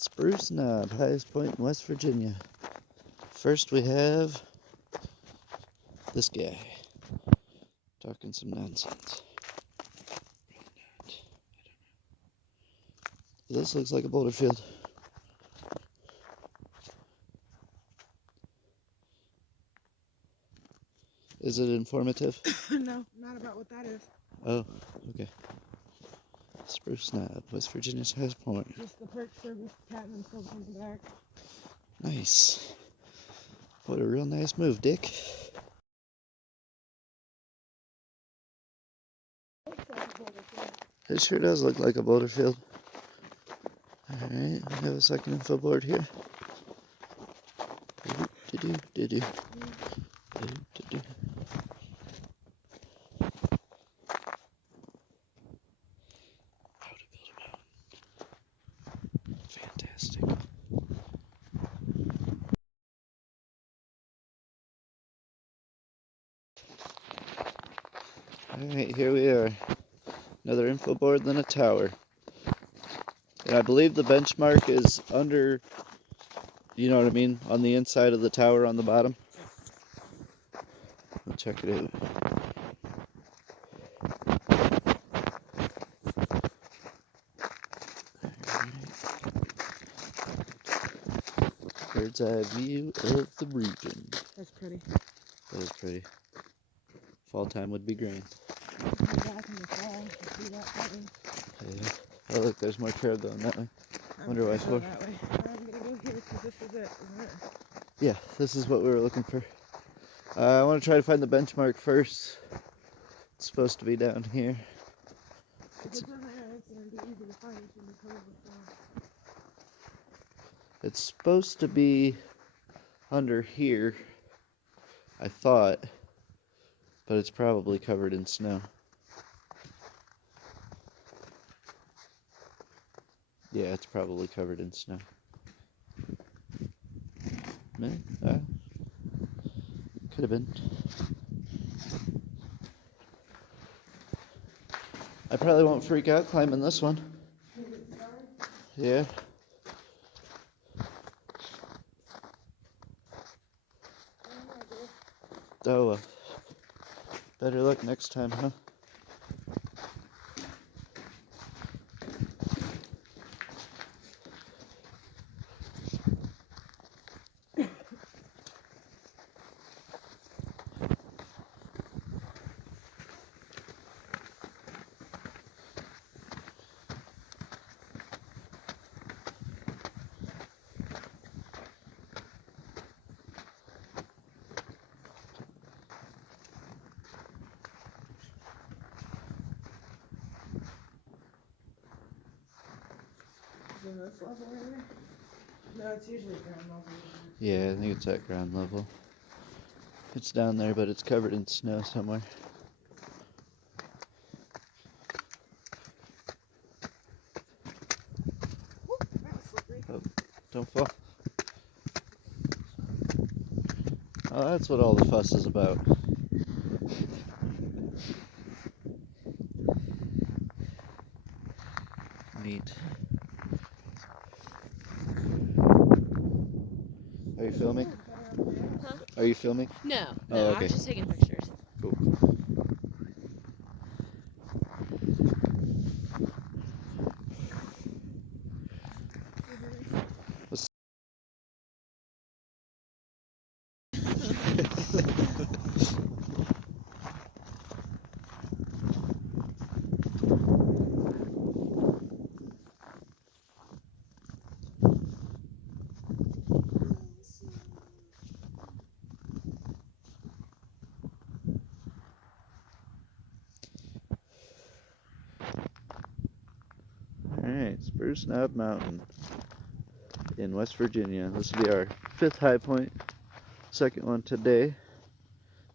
Spruce Knob, highest point in West Virginia. First we have this guy talking some nonsense. This looks like a boulder field. Is it informative? No, not about what that is. Oh, okay. Spruce Knob, West Virginia's highest point. Just the Park Service Catman still comes back. Nice. What a real nice move, Dick. It sure does look like a boulder field. Alright, we have a second info board here. Do-do-do-do. Do-do-do. How to build a mountain. Fantastic. Alright, here we are. Another info board, then a tower. And I believe the benchmark is under, you know what I mean, on the inside of the tower on the bottom. We'll check it out. Bird's eye view of the region. That's pretty. That is pretty. Fall time would be grand. Back in the fall, you see that button. Yeah. Oh look, there's more crab going that way. Wonder why for. That way. I'm gonna go here because this is it, isn't it? Yeah, this is what we were looking for. I want to try to find the benchmark first. It's supposed to be down here. If it's in there, it's gonna be easy to find from the cove before. It's supposed to be under here, I thought, but it's probably covered in snow. Yeah, it's probably covered in snow. Could have been. I probably won't freak out climbing this one. Yeah. Oh, well. Better luck next time, huh? Is it this level here? No, it's usually ground level. Yeah, I think it's at ground level. It's down there, but it's covered in snow somewhere. Oh, don't fall. Oh, that's what all the fuss is about. Neat. Are you filming? Huh? Are you filming? No, Oh, I okay. was just taking pictures. Cool. Alright, Spruce Knob Mountain in West Virginia. This will be our 5th high point. Second one today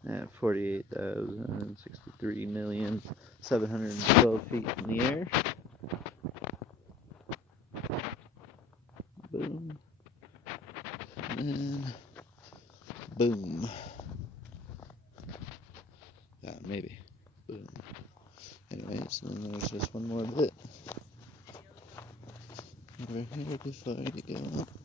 at 48,063,712 feet in the air. Boom. And boom. Yeah, maybe. Boom. Anyways, then there's just one more bit. Never here before you go up.